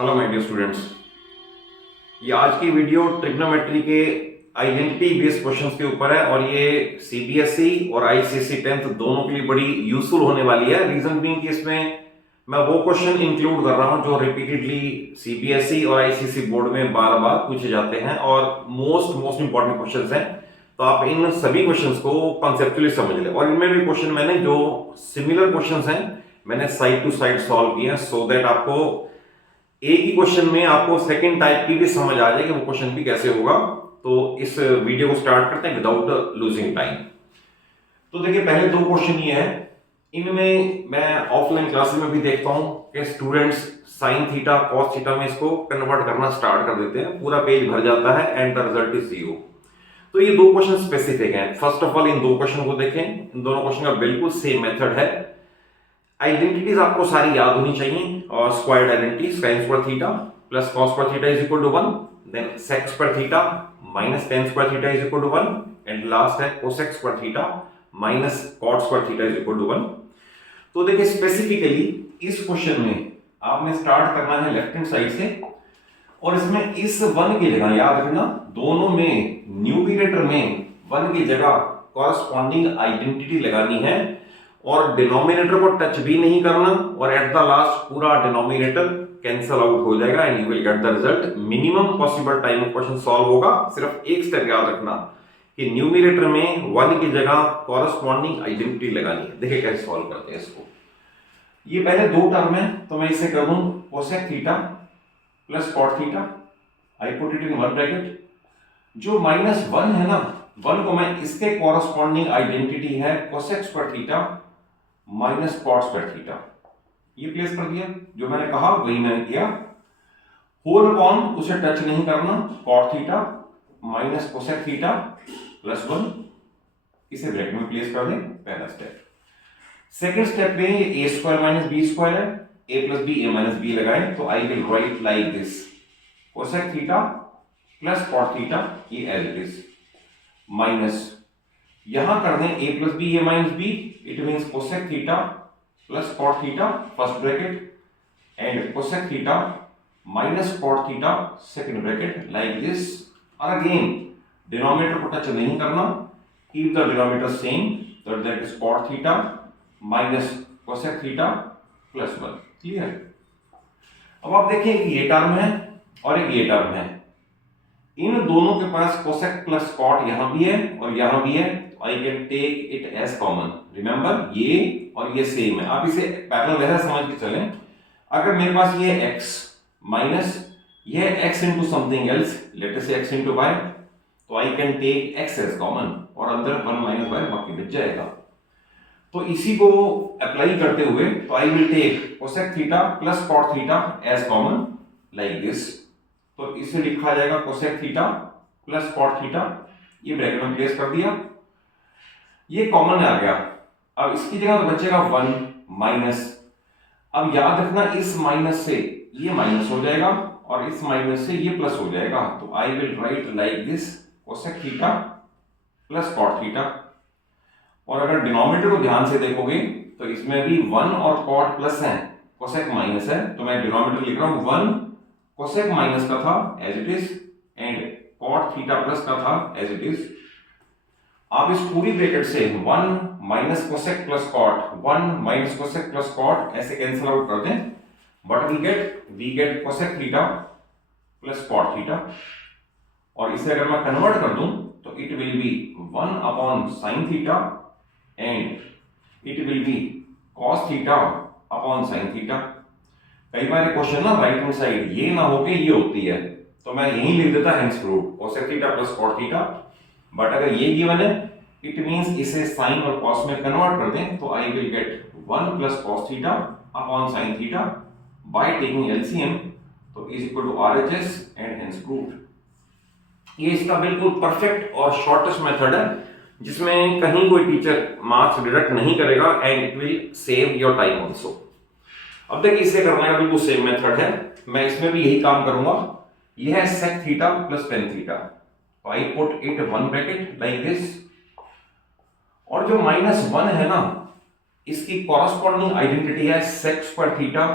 Hello my dear students, ये आज की वीडियो ट्रिग्नोमेट्री के आइडेंटिटी बेस्ड क्वेश्चंस के ऊपर है और ये सीबीएसई और आईसीएसई 10th दोनों के लिए बड़ी यूजफुल होने वाली है। रीजन बीइंग कि इसमें मैं वो क्वेश्चन इंक्लूड कर रहा हूं जो रिपीटेडली सीबीएसई और आईसीएसई बोर्ड में बार बार पूछे जाते हैं और मोस्ट इंपॉर्टेंट क्वेश्चंस हैं। तो आप इन सभी क्वेश्चंस को कॉन्सेप्चुअली समझ लें और इनमें भी क्वेश्चन मैंने जो सिमिलर क्वेश्चंस हैं मैंने साइड टू साइड सॉल्व किए हैं सो दैट आपको एक ही क्वेश्चन में आपको सेकंड टाइप की भी समझ आ जाए कि वो क्वेश्चन भी कैसे होगा। तो इस वीडियो को स्टार्ट करते हैं विदाउट लूजिंग टाइम। तो देखिए, पहले दो क्वेश्चन ये है, इनमें मैं ऑफलाइन क्लासेस में भी देखता हूं कि students sine theta cos theta में इसको कन्वर्ट करना स्टार्ट कर देते हैं, पूरा पेज भर जाता है एंड द रिजल्ट इज 0। तो ये दो क्वेश्चन स्पेसिफिक हैं। फर्स्ट ऑफ ऑल इन दो क्वेश्चन को देखें, इन दोनों क्वेश्चन का बिल्कुल सेम मेथड है। आइडेंटिटीज आपको सारी याद होनी चाहिए और squared identity sin square theta plus cos square theta is equal to 1, then sec square theta minus tan square theta is equal to 1 and last है cosec square theta minus cot square theta is equal to 1। तो देखिए, specifically इस question में आपने start करना है left hand side से और इसमें इस 1 की जगह याद रखना, दोनों में न्यूमरेटर में 1 की जगह कॉरस्पॉन्डिंग आइडेंटिटी लगानी है और डिनोमिनेटर को टच भी नहीं करना और एट द लास्ट पूरा डिनोमिनेटर कैंसिल आउट हो जाएगा and you will get the result. Minimum possible time में क्वेश्चन सॉल्व होगा। सिर्फ एक स्टेप याद रखना कि न्यूमरेटर में 1 की जगह कॉरस्पॉन्डिंग आइडेंटिटी लगानी है। देखिए कैसे सॉल्व करते हैं इसको। ये पहले दो टर्म है तो मैं इसे कर दूं cosec theta plus cot theta, I put it in one bracket. जो -1 है ना, 1 को मैं इसके कॉरस्पॉन्डिंग आइडेंटिटी है cosec square theta minus cot square theta, ये प्लेस कर दिया। जो मैंने कहा वही मैंने किया। होल अपॉन उसे टच नहीं करना, cot theta minus cosec theta plus 1, इसे ब्रैकेट में प्लेस कर दें। पहला स्टेप। सेकंड स्टेप में ये a square minus B square है, a plus B a minus b लगाएं तो I will write like this, cosec theta plus cot theta, ये एज इट इज, माइनस यहां कर दें a plus B a minus b, it means cosec theta plus cot theta first bracket and cosec theta minus cot theta second bracket like this. और again denominator को touch नहीं करना, keep the denominator same, that is cot theta minus cosec theta plus 1। Clear? अब आप देखिए कि ये term है और एक ये टर्म है, इन दोनों के पास कोसेक प्लस कॉट यहां भी है और यहां भी है, I can take it as common. Remember, ये और ये सेम है, आप इसे पैरेलल ऐसा समझ के चलें। अगर मेरे पास ये x माइनस ये x into something else, let us say x into y, तो I can take x as common और अंदर 1 माइनस y बाकी बच जाएगा। तो इसी को अप्लाई करते हुए तो I will take cosec theta plus cot theta as common like this. तो इसे लिखा जाएगा cosec theta plus cot theta, ये ब्रैकेट में प्लेस कर दिया, ये कॉमन आ गया। अब इसकी जगह तो बचेगा 1 माइनस। अब याद रखना, इस माइनस से ये माइनस हो जाएगा और इस माइनस से ये प्लस हो जाएगा। तो I will write like this, cosec theta plus cot theta. और अगर डिनोमिनेटर को ध्यान से देखोगे तो इसमें भी 1 और कॉट प्लस है, कोसेक माइनस है, तो मैं डिनोमिनेटर लिख रहा हूं 1 कोसेक माइनस का था as it is and cot theta plus का था एज इट इज। आप इस पूरी ब्रैकेट से 1 minus cosec plus cot, 1 minus cosec plus cot ऐसे कैंसिल आउट कर दें। What we get cosec theta plus cot theta. और इसे अगर मैं कन्वर्ट कर दूं तो it will be 1 upon sine theta and it will be cos theta upon sine theta. कई बार क्वेश्चन ना राइट हैंड साइड ये ना होके ये होती है, तो मैं यही लिख देता hence proved cosec theta plus cot theta. But अगर ये गिवन है, इट मींस इसे साइन और कॉस में कन्वर्ट कर दें तो I will get 1 plus cos theta upon sine theta by taking LCM, तो is equal to RHS and hence proved. ये इसका बिल्कुल परफेक्ट और शॉर्टेस्ट मेथड है जिसमें कहीं कोई टीचर मार्क्स डिडक्ट नहीं करेगा and it will save your time also. अब देखिए, इसे करने का बिल्कुल सेम मेथड है, मैं इसमें भी यही काम करूंगा। यह है sec theta plus tan theta, तो I put it one bracket like this. और जो -1 है ना, इसकी कॉरस्पॉन्डिंग आइडेंटिटी है sec square theta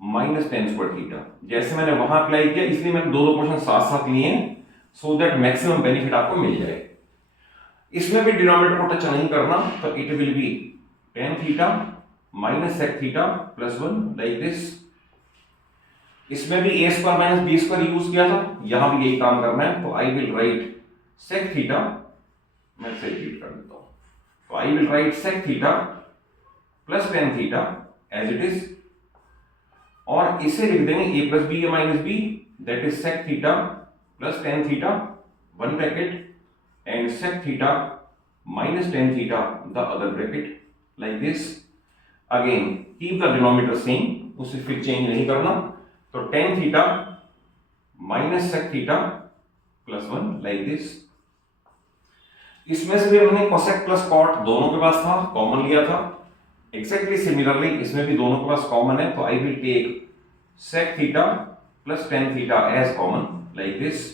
minus tan square theta. जैसे मैंने वहां अप्लाई किया इसलिए मैंने दो क्वेश्चन साथ साथ लिए हैं सो दैट मैक्सिमम बेनिफिट आपको मिल जाए। इसमें भी डिनोमिनेटर को टच नहीं करना, तो it will be tan theta minus sec theta plus one like this. इसमें भी a square minus B square use किया था, यहां भी यही काम करना है, तो I will write sec theta, मैं इसे रिपीट कर देता हूं, तो I will write sec theta plus tan theta as it is, और इसे लिख देंगे a plus b minus b, that is sec theta plus tan theta one bracket and sec theta minus tan theta the other bracket like this. Again keep the denominator same, उसे फिर change नहीं करना, तो tan theta minus sec theta plus 1 like this. इसमें से भी हमने cosec plus cot दोनों के पास था, कॉमन लिया था। एक्जैक्टली सिमिलरली इसमें भी दोनों के पास कॉमन है, तो I will take sec theta plus tan theta as common like this.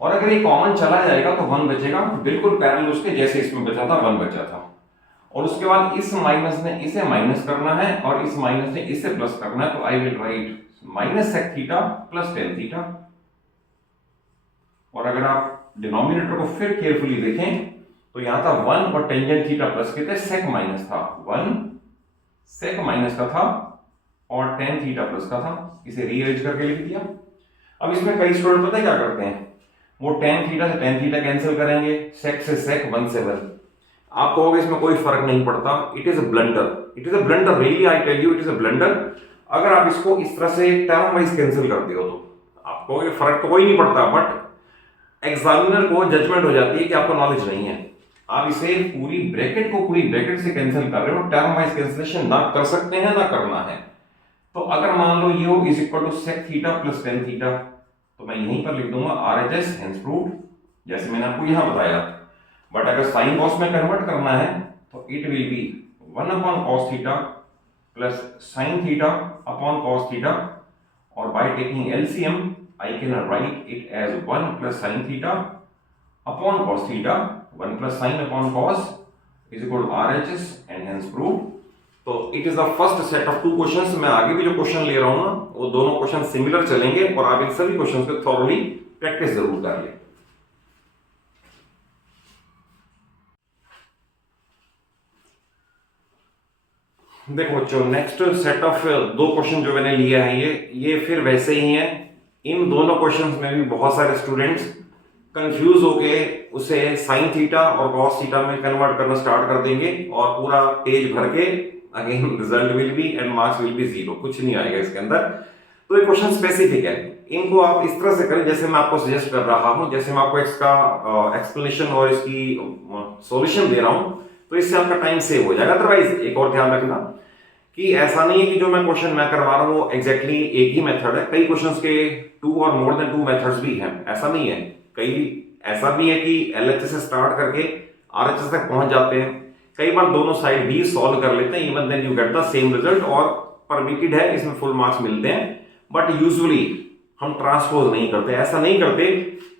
और अगर ये कॉमन चला जाएगा तो वन बचेगा, बिल्कुल पैरेलल उसके जैसे इसमें बचा था, वन बचा था। और उसके बाद इस माइनस ने इसे माइनस करना है और इस माइनस ने इसे प्लस करना है, तो I will write minus sec theta plus tan theta. और अगर आप डिनोमिनेटर को फिर केयरफुली देखें तो यहां था वन और टेंजेंट थीटा प्लस के थे, सेक माइनस था, वन सेक माइनस का था और टेन थीटा प्लस का था, इसे रीअरेंज करके लिख दिया। अब इसमें कई स्टूडेंट पता है क्या करते हैं, वो टेन थीटा से टेन थीटा कैंसिल करेंगे, सेक से सेक, वन से वन। आप कहोगे इसमें कोई फर्क नहीं पड़ता, it is a blunder, it is a blunder, really I tell you it is a blunder. अगर आप इसको इस तरह से टर्म वाइज कैंसिल करते हो तो आप कहोगे फर्क तो कोई नहीं पड़ता, बट एग्जामिनर को जजमेंट हो जाती है कि आपको नॉलेज नहीं है। आप इसे पूरी ब्रैकेट को पूरी ब्रैकेट से कैंसिल कर रहे हो, टर्म वाइज कैंसिलेशन ना कर सकते हैं ना करना है। तो अगर मान लो ये हो is equal to sec theta plus tan theta, तो मैं यहीं पर लिख दूंगा RHS हेंस प्रूव्ड, जैसे मैंने आपको यहां बताया। बट अगर साइन कॉस में कन्वर्ट करना है तो it will be one upon cos theta plus sine theta upon cos theta, और by taking LCM I can write it as one plus sine theta upon cos theta, one plus sine upon cos is equal to RHS and hence proved. तो it is the first set of two questions. मैं आगे भी जो question ले रहा हूं ना वो दोनों क्वेश्चन सिमिलर चलेंगे, और आप इन सभी क्वेश्चंस को थॉरोली प्रैक्टिस जरूर कर लें। देखो बच्चों, नेक्स्ट सेट ऑफ दो क्वेश्चन जो मैंने लिया है ये फिर वैसे ही हैं। इन दोनों क्वेश्चंस में भी बहुत सारे स्टूडेंट्स कंफ्यूज होके उसे साइन थीटा और कॉस थीटा में कन्वर्ट करना स्टार्ट कर देंगे और पूरा पेज भर के again result will be and marks will be zero, कुछ नहीं आएगा इसके अंदर। तो ये क्वेश्चन स्पेसिफिक है, इनको आप इस तरह से करें जैसे मैं आपको सजेस्ट कर रहा हूं, जैसे मैं आपको इसका एक्सप्लेनेशन और इसकी सॉल्यूशन दे रहा हूं, तो इससे आपका टाइम सेव हो जाएगा। अदरवाइज एक और ध्यान रखना कि ऐसा नहीं है कि जो मैं क्वेश्चन मैं करवा रहा हूं वो एग्जैक्टली एक ही मेथड है, कई क्वेश्चंस के टू और मोर देन टू मेथड्स भी हैं, ऐसा नहीं है। कई ऐसा भी है कि LHS से स्टार्ट करके RHS तक पहुंच जाते हैं, कई बार दोनों साइड भी सॉल्व कर लेते हैं, even then you get the same result, और परमिटेड है, इसमें फुल मार्क्स मिलते हैं। बट यूजुअली हम ट्रांसपोज नहीं करते, ऐसा नहीं करते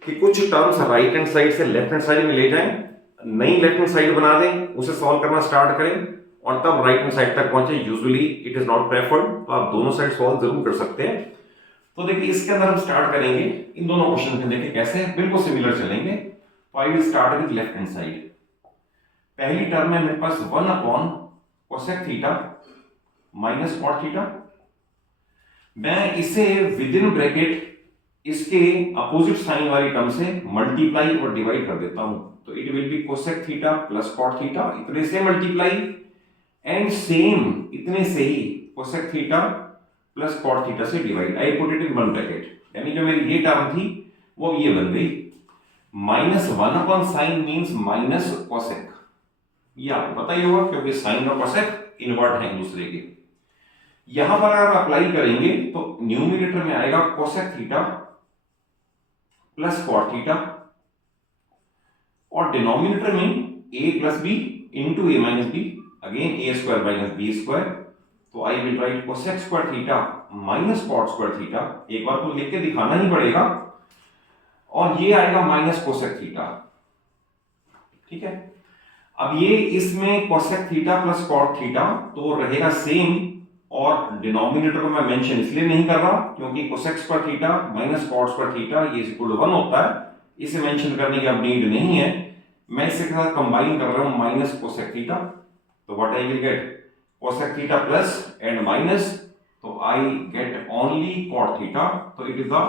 कि कुछ टर्म्स राइट हैंड साइड से लेफ्ट हैंड साइड में ले जाएं, नई लेफ्ट हैंड साइड बना दें, उसे सॉल्व करना स्टार्ट करें और तब राइट हैंड साइड तक पहुंचे। Usually it is not preferred, तो आप दोनों साइड सॉल्व जरूर कर सकते हैं। तो देखिए इसके अंदर हम स्टार्ट करेंगे इन दोनों क्वेश्चन के, देखिए कैसे बिल्कुल सिमिलर चलेंगे। तो I will start with left hand side. पहली टर्म है मेरे पास one upon cosec theta minus cot theta. मैं इसे विद इन ब्रैकेट इसके अपोजिट साइन वाली टर्म से मल्टीप्लाई और डिवाइड कर देता हूं, तो it will be cosec theta plus cot theta, इतने से मल्टीप्लाई एंड सेम इतने से ही cosec theta plus cot theta से divide. I put it in one bracket, यानी जो मेरी ये टर्म थी वो ये बन गई minus one upon sine means minus cosec, ये आपको पता ही होगा क्योंकि साइन और कोसेक इनवर्ट हैं दूसरे के। यहां पर अगर अप्लाई करेंगे तो न्यूमरेटर में आएगा cosec theta plus cot theta, और डिनोमिनेटर में a plus b into a minus b, again a square minus B square. तो I will write cosec square theta minus cot square theta, एक बार तो लिख के दिखाना ही पड़ेगा, और ये आएगा माइनस कोसेक थीटा। ठीक है, अब ये इसमें cosec theta plus cot theta तो रहेगा सेम, और डिनोमिनेटर को मैं मेंशन इसलिए नहीं कर रहा क्योंकि cosec square theta minus cot square theta ये इक्वल टू 1 होता है, इसे मेंशन करने की अब नीड नहीं है। मैं इसके साथ कंबाइन कर रहा हूं माइनस कोसेक थीटा, तो what I will get cosec theta plus and minus, तो I get only cot theta, तो it is the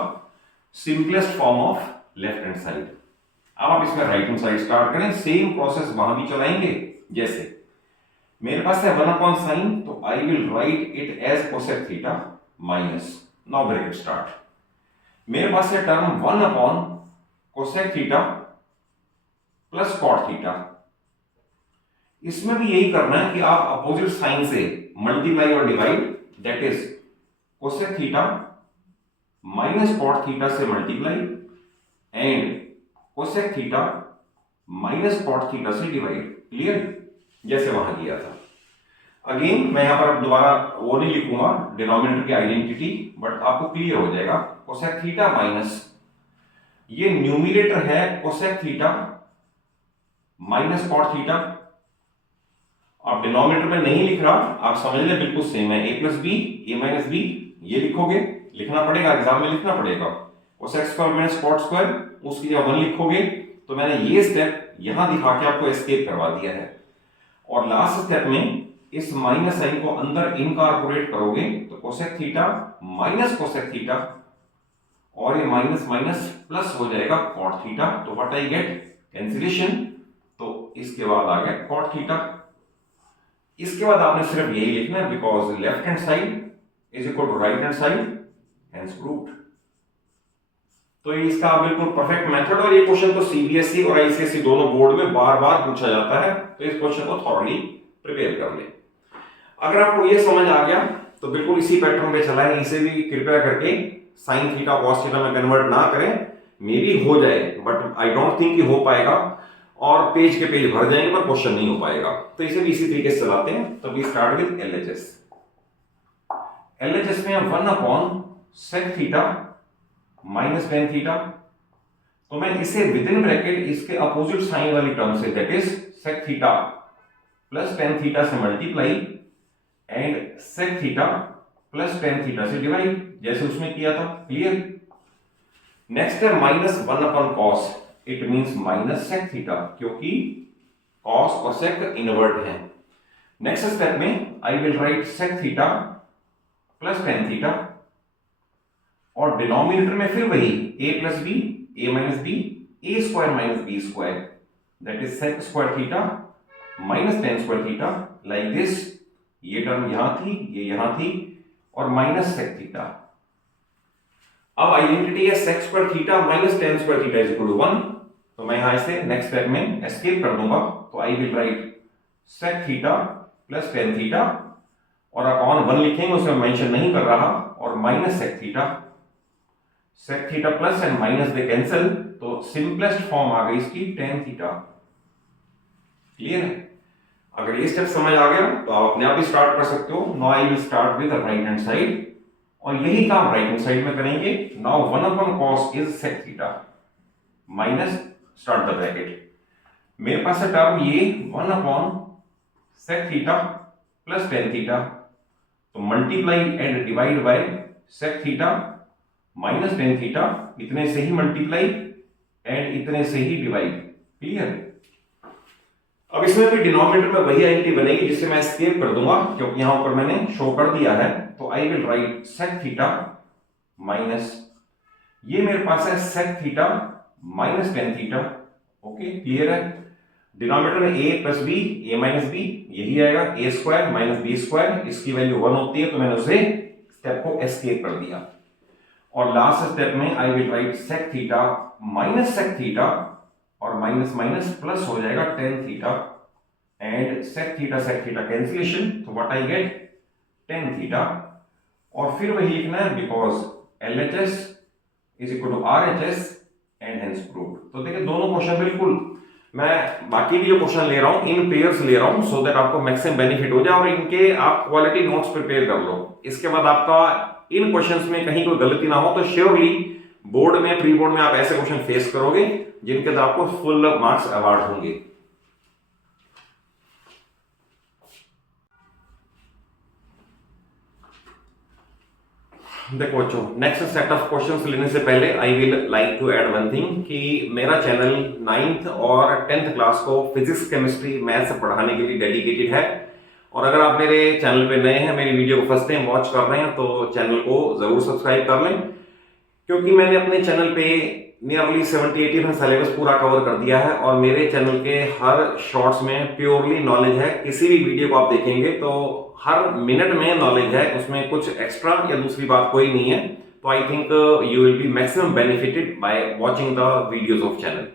simplest form of left hand side. अब आप इसमें राइट हैंड साइड स्टार्ट करें, सेम प्रोसेस वहां भी चलाएंगे। जैसे मेरे पास है 1 अपॉन साइन, तो I will write it as cosec theta minus, now bracket start. मेरे पास है term 1 upon cosec theta plus cot theta, इसमें भी यही करना है कि आप अपोजिट साइन से मल्टीप्लाई और divide, that is cosec theta minus cot theta से multiply and cosec theta minus cot theta से डिवाइड। क्लियर? जैसे वहां किया था। अगेन मैं यहां पर अब दोबारा वो नहीं लिखूंगा डिनोमिनेटर की आइडेंटिटी, बट आपको क्लियर हो जाएगा। कोसेक थीटा माइनस, ये न्यूमिनेटर है cosec theta minus cot theta. आप डिनोमिनेटर में नहीं लिख रहा, आप समझ ले बिल्कुल सेम है, a plus B A minus b, ये लिखोगे, लिखना पड़ेगा, एग्जाम में लिखना पड़ेगा। Cosec square minus cot square, उसकी जगह 1 लिखोगे, तो मैंने ये स्टेप यहां दिखा के आपको एस्केप करवा दिया है। और लास्ट स्टेप में इस माइनस साइन को अंदर इनकॉर्पोरेट करोगे, तो cosec theta minus cosec theta, और ये माइनस माइनस प्लस हो जाएगा कॉट थीटा, तो व्हाट आई गेट कैंसिलेशन, तो इसके बाद आ गया कॉट थीटा। इसके बाद आपने सिर्फ यही लिखना है, because left hand side is equal to right hand side, hence proved. तो ये इसका बिल्कुल परफेक्ट मेथड, और ये क्वेश्चन तो सीबीएसई और आईसीएसई दोनों बोर्ड में बार बार पूछा जाता है, तो इस क्वेश्चन को थॉरली प्रिपेयर कर ले। अगर आपको ये समझ आ गया तो बिल्कुल इसी पैटर्न पे चला है, इसे भी कृपया करके साइन थीटा कॉस थीटा में कन्वर्ट ना करें, मे बी हो जाए बट आई डोंट थिंक कि हो पाएगा, और पेज के पेज भर जाएंगे पर क्वेश्चन नहीं हो पाएगा। तो इसे भी इसी तरीके से चलाते हैं। तो we start with LHS. LHS में 1 upon sec theta minus tan theta, तो मैं इसे विद इन ब्रैकेट इसके अपोजिट साइन वाली टर्म से, that is sec theta plus tan theta से multiply and sec theta plus tan theta से divide, जैसे उसमें किया था। क्लियर? नेक्स्ट है minus 1 upon cos, it means minus sec theta, क्योंकि कॉस और सेक इनवर्ट है। नेक्स्ट स्टेप में I will write sec theta plus tan theta, और डिनोमिनेटर में फिर वही a plus B A minus B A square minus B square, that is sec square theta minus tan square theta, like this. ये term यहां थी, ये यहां थी, और माइनस सेक थीटा। अब आइडेंटिटी है sec square theta minus tan square theta is equal to 1, तो मैं यहां से नेक्स्ट स्टेप में एस्केप कर दूंगा, तो I will write sec theta plus tan theta, और अपॉन 1 लिखेंगे, उसमें मेंशन नहीं कर रहा, और minus sec theta. Sec theta plus and minus they cancel, तो सिंपलेस्ट फॉर्म आ गई इसकी टेन थीटा। क्लियर है? अगर ये स्टेप समझ आ गया तो आप अपने आप ही स्टार्ट कर सकते हो। Now I will start with right hand side, और यही काम राइट हैंड साइड में करेंगे। Now 1 upon cos is sec theta minus, start the bracket, मेरे पास है टर्म ये 1 upon sec theta plus tan theta, तो multiply and divide by sec theta minus tan theta, इतने से ही मल्टीप्लाई एंड इतने से ही डिवाइड। क्लियर? अब इसमें भी डिनोमिनेटर में वही आइडेंटिटी बनेगी, जिसे मैं एस्केप कर दूंगा क्योंकि यहां ऊपर मैंने शो कर दिया है। तो I will write sec theta minus, ये मेरे पास है sec theta minus tan theta. Okay, clear है? डिनोमिनेटर में a plus B A minus b, यही आएगा a square minus B square, इसकी वैल्यू 1 होती है, तो मैंने उसे स्टेप को एस्केप कर दिया। और लास्ट स्टेप में I will write sec theta minus sec theta, और माइनस माइनस प्लस हो जाएगा tan theta, and sec theta cancellation, तो what I get tan theta. और फिर वही लिखना है, because LHS is equal to RHS and hence proved. तो देखिए दोनों क्वेश्चन बिल्कुल, मैं बाकी भी जो क्वेश्चन ले रहा हूं इन पेयर्स ले रहा हूं, सो दैट आपको मैक्सिमम बेनिफिट हो जाए, और इनके आप क्वालिटी नोट्स प्रिपेयर कर लो। इसके बाद आपका इन क्वेश्चंस में कहीं कोई गलती ना हो, तो श्योरली बोर्ड में, प्री बोर्ड में आप ऐसे क्वेश्चन फेस करोगे जिनके तो आपको फुल मार्क्स अवार्ड होंगे। देखो बच्चों, नेक्स्ट सेट ऑफ क्वेश्चंस लेने से पहले I will like to add one thing कि मेरा चैनल 9th और 10th क्लास को फिजिक्स, केमिस्ट्री, मैथ्स पढ़ाने के लिए डेडिकेटेड है। और अगर आप मेरे चैनल पे नए हैं, मेरी वीडियो को फर्स्ट टाइम वॉच कर रहे हैं, तो चैनल को जरूर सब्सक्राइब कर लें, क्योंकि मैंने अपने चैनल पे नियरली 70-80% सिलेबस पूरा कवर कर दिया है और मेरे चैनल के हर शॉर्ट्स में प्योरली नॉलेज है। किसी भी वीडियो को आप देखेंगे तो हर मिनट में नॉलेज है, उसमें कुछ एक्स्ट्रा या दूसरी बात कोई नहीं है। तो I think you will be maximum benefited by watching the videos of channel.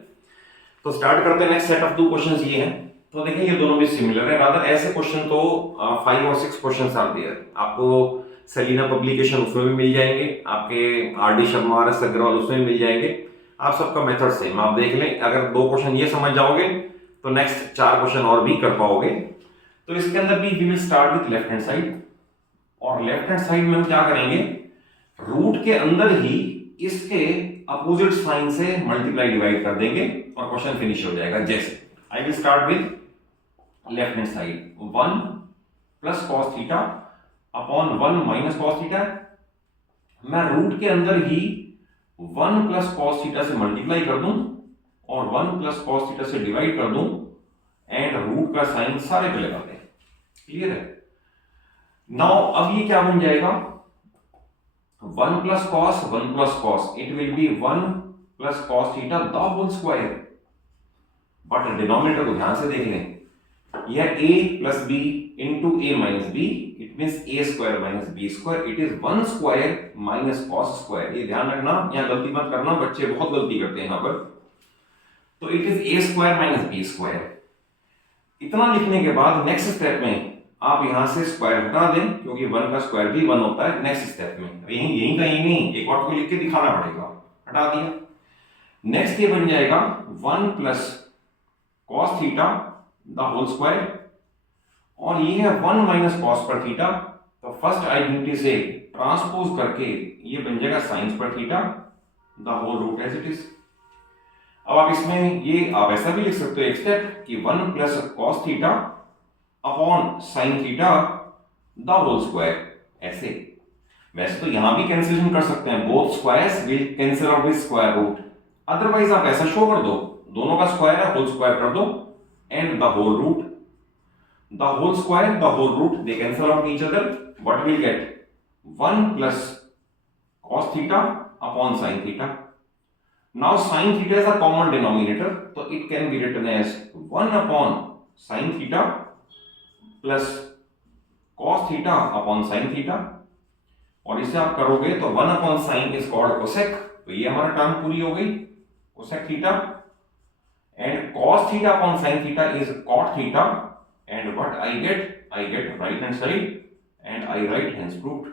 तो स्टार्ट करते हैं। नेक्स्ट सेट ऑफ 2 क्वेश्चंस ये हैं। तो देखिए, ये दोनों भी सिमिलर है। रादर ऐसे क्वेश्चन तो 5 और 6 क्वेश्चंस आर देयर। आपको सेलिना पब्लिकेशन उसमें भी मिल जाएंगे, आपके आर.डी. शर्मा, RS अग्रवाल उसमें भी मिल जाएंगे। आप सबका मेथड सेम, आप देख लें। अगर 2 क्वेश्चन ये समझ जाओगे तो नेक्स्ट 4 क्वेश्चन और भी कर पाओगे। तो इसके अंदर भी we will start with left hand side, और लेफ्ट हैंड साइड में हम क्या करेंगे, रूट के अंदर ही इसके अपोजिट साइन से मल्टीप्लाई डिवाइड कर देंगे और क्वेश्चन फिनिश हो जाएगा। जैसे I will start with left hand side, 1 plus cos theta upon 1 minus cos theta. मैं रूट के अंदर ही 1 प्लस कॉस थीटा से मल्टीप्लाई कर दूं और 1 प्लस कॉस थीटा से डिवाइड कर दूं एंड रूट का साइन सारे पे लगा दें। क्लियर है? नाउ अब ये क्या बन जाएगा, 1 plus cos 1 plus cos, it will be 1 plus cos theta the whole square. But denominator को ध्यान से देख लें, यह a plus b into a minus b, it means a square minus B square, it is 1 square minus cos square. ये ध्यान रखना, यहां गलती मत करना, बच्चे बहुत गलती करते हैं यहां पर। तो it is a square minus B square. इतना लिखने के बाद नेक्स्ट स्टेप में आप यहां से स्क्वायर हटा दें, क्योंकि 1 का स्क्वायर भी 1 होता है। नेक्स्ट स्टेप में यही कहीं नहीं, एक और को लिख के दिखाना पड़ेगा। हटा दिया। नेक्स्ट ये बन जाएगा 1 plus cos theta the whole square, और ये है 1 माइनस कॉस पर थीटा। तो फर्स्ट आइडेंटिटी से ट्रांसपोज करके ये बन जाएगा साइन पर theta the whole root as it is. अब आप इसमें ये आप ऐसा भी लिख सकते हो एक स्टेप कि 1 plus cos theta upon sine theta the whole square. ऐसे वैसे तो यहां भी कैंसिलेशन कर सकते हैं, both squares will cancel out with square root. Otherwise आप ऐसा शो कर दो, दोनों का स्क्वायर है, होल स्क्वायर कर दो and the whole root. The whole square, the whole root, they cancel out each other. What we'll get? 1 plus cos theta upon sin theta. Now sin theta is a common denominator, so it can be written as 1 upon sin theta plus cos theta upon sin theta. और इसे आप करोगे तो 1 upon sin is called cosec, तो ये हमारा term पूरी हो गई, cosec theta, and cos theta upon sin theta is cot theta. And what I get right hand side and I write hence proved.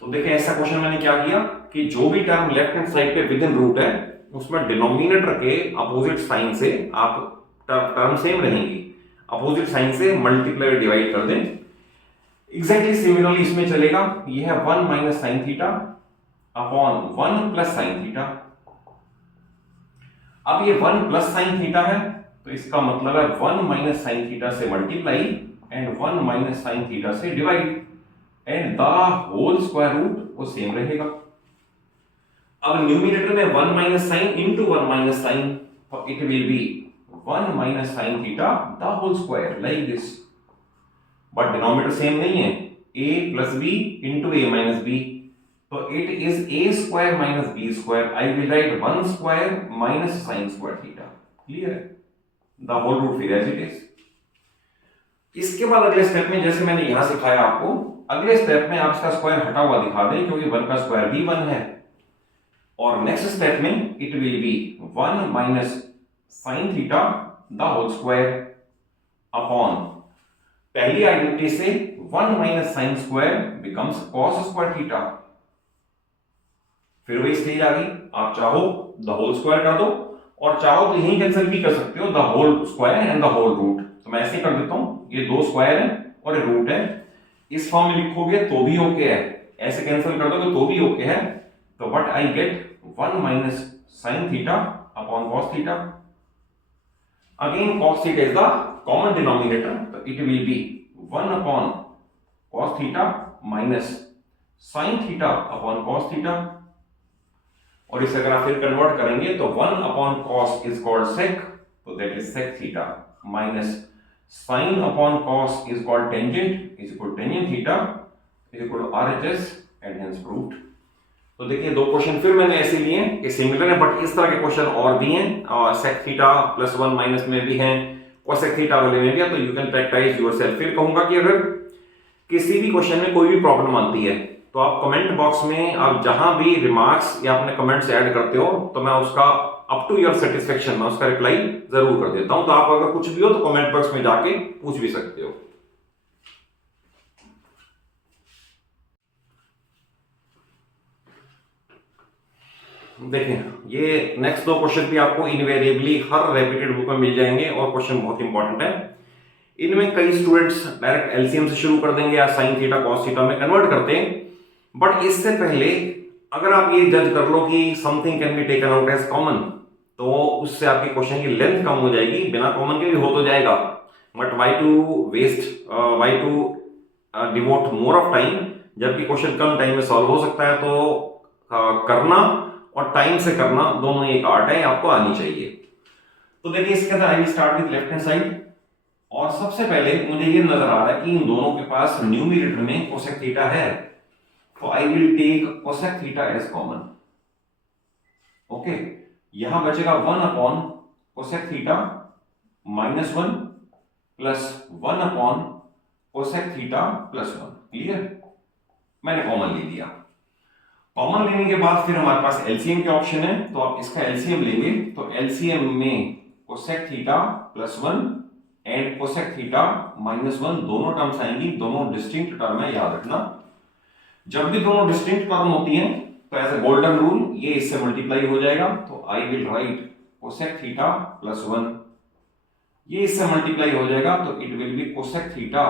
तो देखिए, ऐसा क्वेश्चन मैंने क्या किया कि जो भी टर्म लेफ्ट हैंड साइड पे विद इन रूट है, उसमें डिनोमिनेटर के अपोजिट साइन से आप टर्म सेम रहेंगी, अपोजिट साइन से मल्टीप्लाई डिवाइड कर दें। एग्जैक्टली सिमिलरली इसमें चलेगा, ये है 1 minus sine theta upon 1 plus sine theta. अब ये 1 प्लस साइन थीटा है, तो इसका मतलब है 1 माइनस साइन थीटा से multiply and 1 minus sine theta से divide and the whole square root वो सेम रहेगा। अब न्यूमरेटर में 1 minus sine into 1 minus sine, तो it will be 1 minus sine theta the whole square like this. But denominator same नहीं है, a plus b into a minus b, तो it is a square minus B square. I will write 1 square minus sine square theta. Clear है? The whole root फिर as it is. इसके बाद अगले step में, जैसे मैंने यहां सिखाया आपको, अगले स्टेप में आप इसका स्क्वायर हटा हुआ दिखा दें, क्योंकि 1 का स्क्वायर भी 1 है। और नेक्स्ट स्टेप में it will be 1 minus sine theta the whole square upon पहली आइडेंटिटी से 1 minus sine square becomes cos square theta. फिर वही स्टेज आ गई, आप चाहो द होल स्क्वायर कर दो और चाहो तो यही कैंसिल भी कर सकते हो, the whole square and the whole root. तो मैं ऐसे कर देता हूं, ये 2 स्क्वायर है और ये रूट है, इस फॉर्म में लिखोगे तो भी ओके है, ऐसे कैंसिल कर दोगे तो भी ओके है। तो what I get 1 minus sine theta upon cos theta. Again cos theta is the common denominator, तो it will be 1 upon cos theta minus sine theta upon cos theta, और इसे अगर आप फिर कन्वर्ट करेंगे तो 1 upon cos is called sec, तो that is sec theta, minus sine upon cos is called tangent is equal tangent theta is equal to RHS and hence proved. तो देखिए दो क्वेश्चन फिर मैंने ऐसे लिए हैं कि सिमिलर है, बट इस तरह के क्वेश्चन और भी हैं, और सेक थीटा प्लस 1 माइनस में भी हैं, कोसेक थीटा वाले में भी है, तो यू कैन प्रैक्टिस योरसेल्फ। फिर कहूंगा कि अगर किसी भी क्वेश्चन में कोई भी प्रॉब्लम आती है तो आप कमेंट बॉक्स में आप जहां भी रिमार्क्स या अपने कमेंट्स ऐड करते हो तो मैं उसका अप टू योर सेटिस्फेक्शन में उसका रिप्लाई जरूर कर देता हूं। तो आप अगर कुछ भी हो तो कमेंट बॉक्स में जाके पूछ भी सकते हो। देखिए ये नेक्स्ट दो क्वेश्चन भी आपको इनवेरिएबली हर रेपिटेड बुक में मिल जाएंगे और क्वेश्चन बहुत इंपॉर्टेंट है। इनमें कई स्टूडेंट्स डायरेक्ट एलसीएम से शुरू कर देंगे या साइन थीटा कॉस थीटा में कन्वर्ट करते हैं, बट इससे पहले अगर आप ये जज कर लो कि something can be taken out as common, तो उससे आपकी क्वेश्चन की लेंथ कम हो जाएगी। बिना कॉमन के भी हो तो जाएगा, but why to devote more of time, जबकि क्वेश्चन कम टाइम में सॉल्व हो सकता है। तो करना और टाइम से करना दोनों एक आर्ट है, आपको आनी चाहिए। तो देखिए इसके अंदर आई will start with left hand side, और सबसे पहले मुझे ये नजर आ रहा है कि इन दोनों के पास न्यूमरेटर में कोसेक थीटा है, तो I will take cosec theta as common. Okay, यहां बचेगा 1 upon cosec theta minus 1 plus 1 upon cosec theta plus 1। Clear, मैंने कॉमन ले लिया। कॉमन लेने के बाद फिर हमारे पास एलसीएम के ऑप्शन है, तो आप इसका एलसीएम लेंगे तो एलसीएम में cosec theta plus 1 and cosec theta minus 1 दोनों टर्म्स आएंगी। दोनों डिस्टिंक्ट टर्म है, याद रखना। जब भी दोनों डिस्टिंक्ट टर्म होती हैं तो एज ए गोल्डन रूल ये इससे मल्टीप्लाई हो जाएगा, तो I will write cosec theta plus 1, ये इससे मल्टीप्लाई हो जाएगा तो it will be cosec theta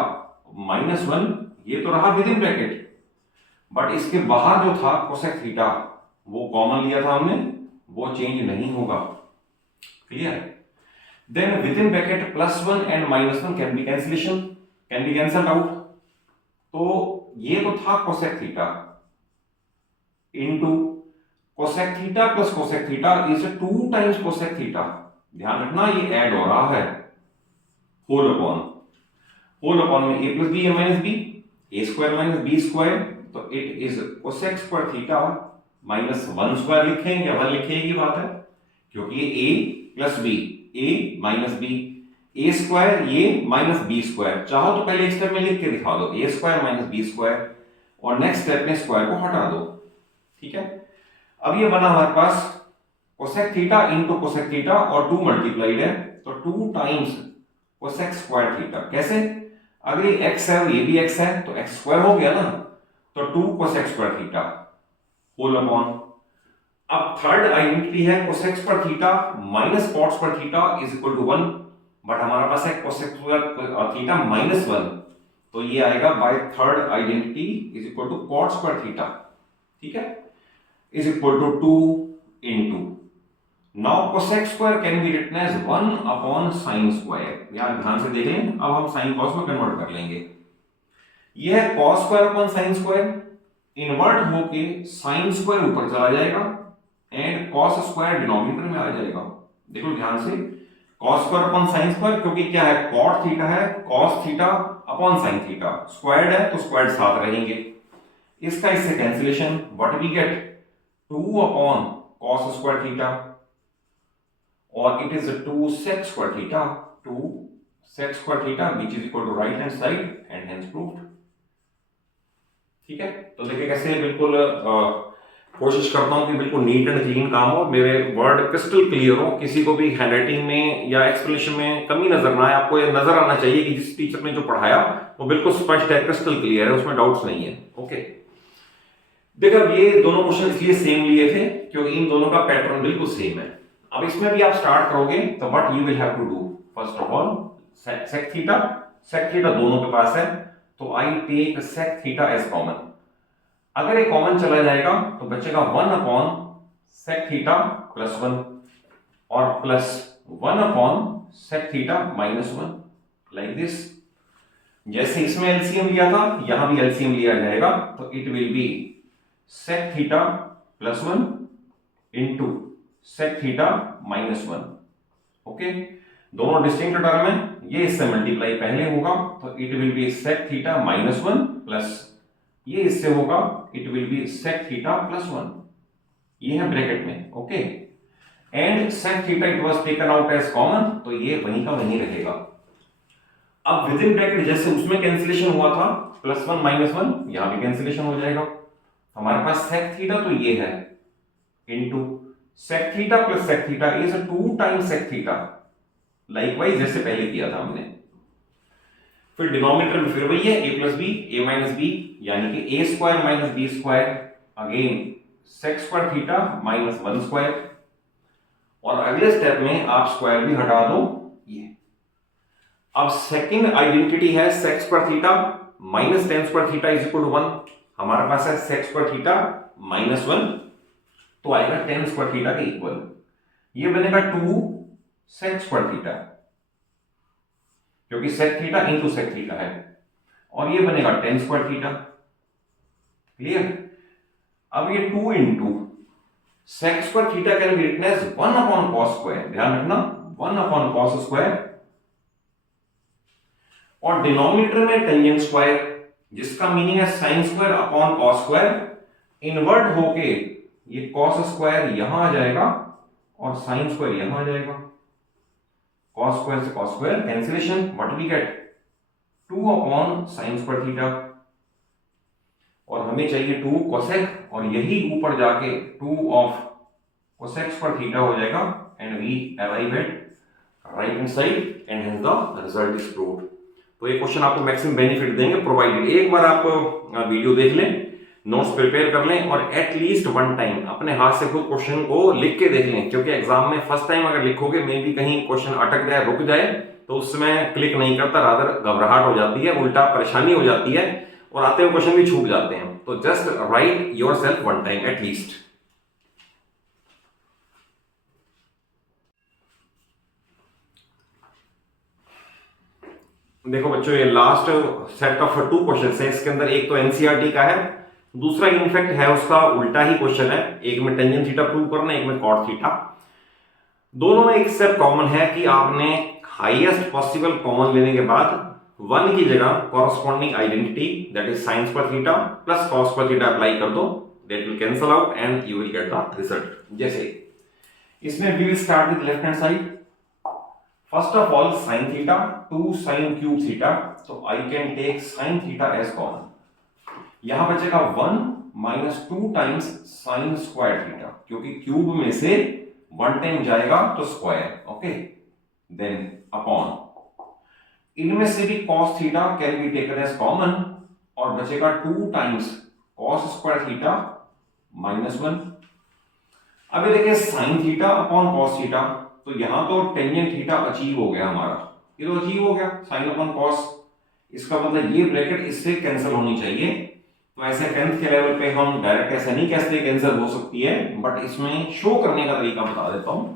minus 1। ये तो रहा विद इन ब्रैकेट, बट इसके बाहर जो था कोसेक थीटा वो कॉमन लिया था हमने, वो चेंज नहीं होगा। Clear, then within bracket plus 1 and minus 1 can be cancelled out. तो ये तो था cosec theta into cosec theta plus cosec theta is 2 times cosec theta. ध्यान रखना ये ऐड हो रहा है, होल अपॉन में a plus B A minus B, A square minus B square, तो it is cosec square theta minus 1 square लिखें या 1 लिखें की बात है, क्योंकि ये a plus B, a minus B, A square ये माइनस बी स्क्वायर। चाहो तो पहले एक स्टेप में लिख के दिखा दो a square minus B square, और नेक्स्ट स्टेप में स्क्वायर को हटा दो। ठीक है, अब ये बना हमारे पास cosec theta into cosec theta और 2 मल्टीप्लाइड है, तो 2 टाइम्स कोसेक स्क्वायर थीटा। कैसे, अगर ये x है और ये भी x है तो x स्क्वायर हो गया ना, तो 2 cosec square theta whole upon. अब थर्ड आइडेंटिटी है cosec square theta minus cot square theta is equal to 1, but हमारा पास है कोसेक स्क्वायर थीटा माइनस 1, तो ये आएगा by third identity is equal to cot square theta. ठीक है, is equal to 2 into, now cosec square can be written as 1 upon sine square. यार ध्यान से देख लें, अब हम साइन कॉस में कन्वर्ट कर लेंगे। यह है cos square upon sine square, invert होके साइन स्क्वायर ऊपर चला जाएगा एंड कॉस स्क्वायर डिनोमिनेटर में आ जाएगा। देखो ध्यान से, cos square upon sine square, क्योंकि क्या है कॉट थीटा है, cos theta upon sine theta, squared है तो स्क्वायर्ड साथ रहेंगे। इसका इससे cancellation, what we get 2 upon cos square theta, और it is 2 sec square theta, 2 sec square theta which is equal to right hand side and hence proved। ठीक है, तो देखिए कैसे बिल्कुल कोशिश करता हूं कि बिल्कुल नीट एंड क्लीन काम हो, मेरे वर्ड क्रिस्टल क्लियर हो, किसी को भी हैंडराइटिंग में या एक्सप्लेनेशन में कमी नजर ना आए। आपको ये नजर आना चाहिए कि जिस टीचर ने जो पढ़ाया वो बिल्कुल स्पष्ट है, क्रिस्टल क्लियर है, उसमें डाउट्स नहीं है। ओके, देखो अब ये दोनों क्वेश्चन इसलिए सेम लिए थे क्योंकि इन दोनों का पैटर्न बिल्कुल सेम है। अब इसमें भी आप स्टार्ट करोगे तो what you will have to do, first of all sec theta दोनों के पास है, तो I take sec theta as common. अगर ये कॉमन चला जाएगा तो बचेगा 1 अपॉन सेक थीटा प्लस 1 और plus 1 upon sec theta minus 1, like this. जैसे इसमें एलसीएम लिया था यहां भी एलसीएम लिया जाएगा, तो it will be sec theta plus one into sec theta minus one. Okay, दोनों डिस्टिंक्ट टर्म है, ये इससे मल्टीप्लाई पहले होगा तो it will be sec theta minus one plus ये इससे होगा it will be sec theta plus one, ये है ब्रैकेट में। Okay, and sec theta it was taken out as common, तो ये वहीं का वहीं रहेगा। अब विद इन ब्रैकेट जैसे उसमें कैंसिलेशन हुआ था प्लस वन माइनस वन, यहां भी कैंसिलेशन हो जाएगा। हमारे पास सेक थीटा तो ये है into sec theta plus sec theta is 2 times sec theta, likewise जैसे पहले किया था हमने। फिर डिनोमिनेटर में फिर वही है a plus B A minus B, यानी कि a square minus B square again sec square theta minus one square, और अगले स्टेप में आप स्क्वायर भी हटा दो ये। अब सेकंड आइडेंटिटी है sec square theta minus tan square theta is equal to one. हमारे पास है sec square theta minus one, तो आएगा टेन स्क्वायर थीटा के इक्वल, ये बनेगा 2 सेक स्क्वायर थीटा, क्योंकि sec theta into sec theta है, और ये बनेगा टेन स्क्वायर थीटा। क्लियर? अब ये 2 into sec square theta can be written as 1 upon cos square, ध्यान रखना 1 अपॉन कॉस स्क्वायर, और डिनोमिनेटर में टेंजेंट स्क्वायर जिसका मीनिंग है sine square upon cos square, invert होके ये कॉस स्क्वायर यहां आ जाएगा और साइन स्क्वायर यहां आ जाएगा। कॉस स्क्वायर से cos square cancellation, what we get 2 upon sine square theta, और हमें चाहिए 2 कोसेक, और यही ऊपर जाके 2 ऑफ कोसेक स्क्वायर थीटा हो जाएगा, and we arrive at right hand side and hence the result is proved. तो ये क्वेश्चन आपको मैक्सिमम बेनिफिट देंगे, प्रोवाइडेड एक बार आप वीडियो देख लें, नोट्स प्रिपेयर कर लें, और एटलीस्ट वन टाइम अपने हाथ से खुद क्वेश्चन को लिख के देख लें, क्योंकि एग्जाम में फर्स्ट टाइम अगर लिखोगे मे भी कहीं क्वेश्चन अटक जाए रुक जाए तो उसमें क्लिक नहीं करता, रादर घबराहट हो जाती है, उल्टा परेशानी हो जाती है, और आते हुए क्वेश्चन भी छूट जाते हैं। तो just right yourself one time at least. देखो बच्चों, ये लास्ट सेट ऑफ 2 क्वेश्चन है, इसके अंदर एक तो एनसीईआरटी का है, दूसरा इनफैक्ट है उसका उल्टा ही क्वेश्चन है, एक में टेंजेंट थीटा प्रूव करना है, एक में कॉट थीटा। दोनों में एक स्टेप कॉमन है कि आपने हाईएस्ट पॉसिबल कॉमन लेने के बाद 1 की जगह corresponding identity that is sine square theta plus cos square theta apply कर दो, that will cancel out and you will get the result. जैसे इसमें we will start with left hand side, first of all sin theta 2 sin cube theta, तो I can take sin theta as common, यहां बचेगा 1 minus 2 times sine square theta, क्योंकि cube में से 1 time जाएगा तो स्क्वायर। ओके, देन अपॉन इनमें से भी cos theta can be taken as common, और बचेगा 2 times cos square theta minus 1। अब देखिए sin theta upon cos theta, तो यहां तो टेंजेंट थीटा अचीव हो गया हमारा, ये तो अचीव हो गया sin अपॉन cos, इसका मतलब ये ब्रैकेट इससे कैंसिल होनी चाहिए। तो ऐसे 10th के लेवल पे हम डायरेक्ट ऐसे नहीं कहते कैंसिल हो सकती है, बट इसमें शो करने का तरीका बता देता हूं।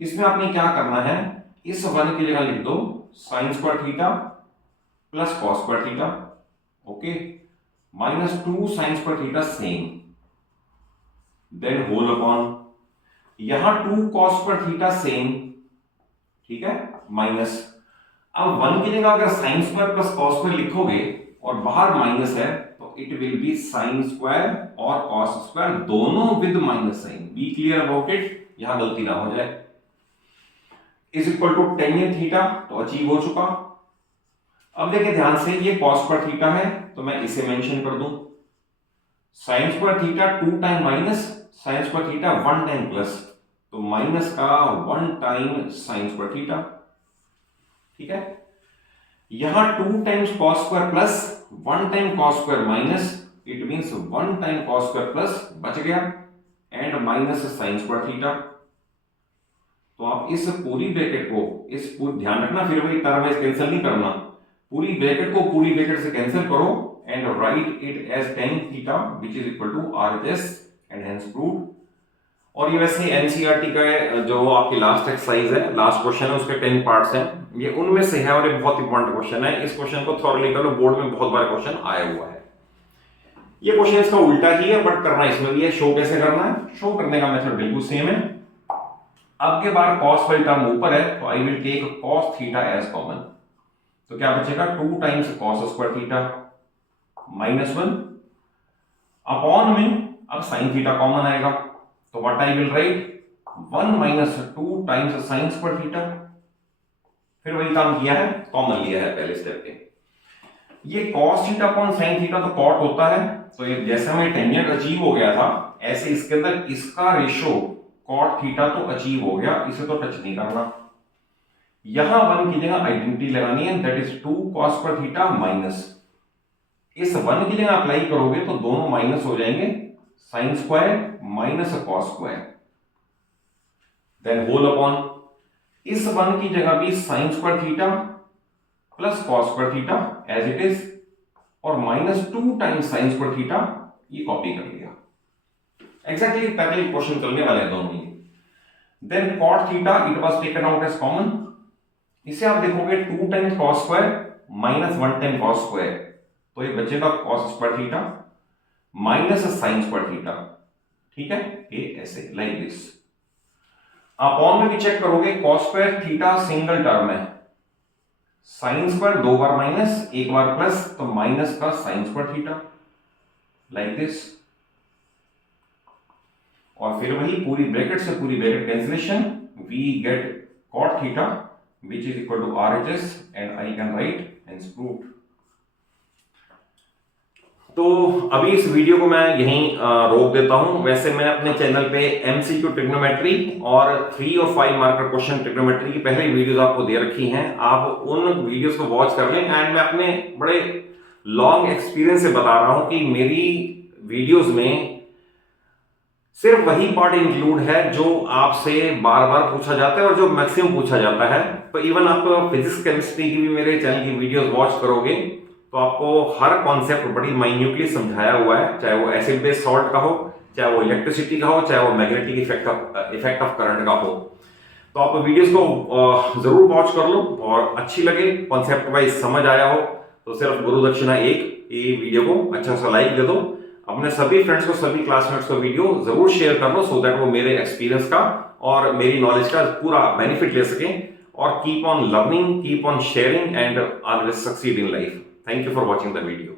इसमें आपने क्या करना है, इस 1 की जगह लिख दो sin square theta plus cos square theta, okay, minus 2 sin square theta same, then whole upon यहां 2 cos स्क्वायर थीटा सेम, ठीक है, माइनस, अब 1 की जगह अगर sin square plus cos square लिखोगे और बाहर माइनस है तो it will be sin square और cos स्क्वायर दोनों with minus sign. Be clear about it, यहां गलती ना हो जाए। Is equal to tangent theta, तो अचीव हो चुका। अब देखिए ध्यान से, ये cos स्क्वायर थीटा है तो मैं इसे मेंशन कर दूं, sin square theta 2 time minus sin square theta 1 time plus, तो माइनस का 1 टाइम sin स्क्वायर थीटा, ठीक है। यहां 2 times cos square plus 1 time cos square minus, it means 1 time cos square plus बच गया, and minus sin square theta. तो आप इस पूरी ब्रैकेट को, इस ध्यान रखना, फिर वही टर्म कैंसिल नहीं करना, पूरी ब्रैकेट को पूरी ब्रैकेट से कैंसिल करो and write it as tan theta which is equal to RHS and hence proved. और ये वैसे एनसीईआरटी का है, जो आपकी लास्ट एक्सरसाइज है, लास्ट क्वेश्चन है, उसके 10 पार्ट्स हैं, ये उनमें से है और ये बहुत इंपॉर्टेंट क्वेश्चन है। इस क्वेश्चन को थॉरली कर लो, बोर्ड में बहुत बार क्वेश्चन आया हुआ है। ये क्वेश्चन इसका उल्टा ही है, बट करना इसमें भी है। शो कैसे करना है? शो करने का मेथड बिल्कुल सेम है। अब के बार कॉस वाली टर्म ऊपर है, तो I will take cos theta as common. तो क्या बचेगा? 2 times cos square theta -1 upon में, अब साइन थीटा कॉमन आएगा, तो what I will write 1 - 2 times sine square theta. फिर वही काम किया है, कॉमन लिया है पहले स्टेप पे। ये cos theta upon sin theta तो कॉट होता है, तो ये जैसे हमें टेंजेंट अचीव हो गया था, ऐसे इसके अंदर इसका रेशो cot थीटा तो अचीव हो गया, इसे तो टच नहीं करना। यहां 1 की जगह आइडेंटिटी लगानी है, that is 2 cos square theta minus, इस 1 की जगह अप्लाई करोगे तो दोनों माइनस हो जाएंगे, sin square minus cos square, then whole upon, इस 1 की जगह भी sin square theta plus cos square theta as it is, और -2 टाइम्स sin स्क्वायर थीटा, ये कॉपी कर लिया। एग्जैक्टली पैरेलल क्वेश्चन चलने वाले हैं दोनों ही। Then cot theta it was taken out as common, इसे आप देखोगे 2 टाइम्स cos स्क्वायर -1 टाइम cos स्क्वायर, तो ये बचेगा cos square theta minus sin square theta, ठीक है, ये ऐसे लाइक दिस। अपॉन में भी चेक करोगे, cos square theta single term है, साइन स्क्वायर 2 बार माइनस 1 बार प्लस, तो माइनस का sine square theta like this, और फिर वही पूरी ब्रैकेट से पूरी bracket cancellation, we get cot theta which is equal to RHS and I can write and proved. तो अभी इस वीडियो को मैं यहीं रोक देता हूं। वैसे मैं अपने चैनल पे MCQ ट्रिग्नोमेट्री और 3 और 5 मार्कर क्वेश्चन ट्रिग्नोमेट्री की पहले वीडियोस आपको दे रखी हैं, आप उन वीडियोस को वॉच कर लें। एंड मैं अपने बड़े लॉन्ग एक्सपीरियंस से बता रहा हूं कि मेरी वीडियोस में सिर्फ वही पार्ट इंक्लूड है जो आपसे बार बार पूछा जाता है और जो मैक्सिमम पूछा जाता है। तो इवन आप फिजिक्स केमिस्ट्री की भी मेरे चैनल की वीडियोस वॉच करोगे तो आपको हर कॉन्सेप्ट बड़ी माइन्यूटली समझाया हुआ है, चाहे वो एसिड बेस्ड सॉल्ट का हो, चाहे वो इलेक्ट्रिसिटी का हो, चाहे वो मैग्नेटिक इफेक्ट ऑफ करंट का हो। तो आप वीडियोस को जरूर वॉच कर लो, और अच्छी लगे, कॉन्सेप्ट वाइज समझ आया हो, तो सिर्फ गुरु दक्षिणा एक, ये वीडियो को अच्छा सा लाइक दे दो, अपने सभी फ्रेंड्स को, सभी क्लासमेट्स को वीडियो जरूर शेयर कर दो, सो दैट वो मेरे एक्सपीरियंस का और मेरी नॉलेज का पूरा बेनिफिट ले सकें, और keep on learning, keep on sharing and always succeed in life. Thank you for watching the video.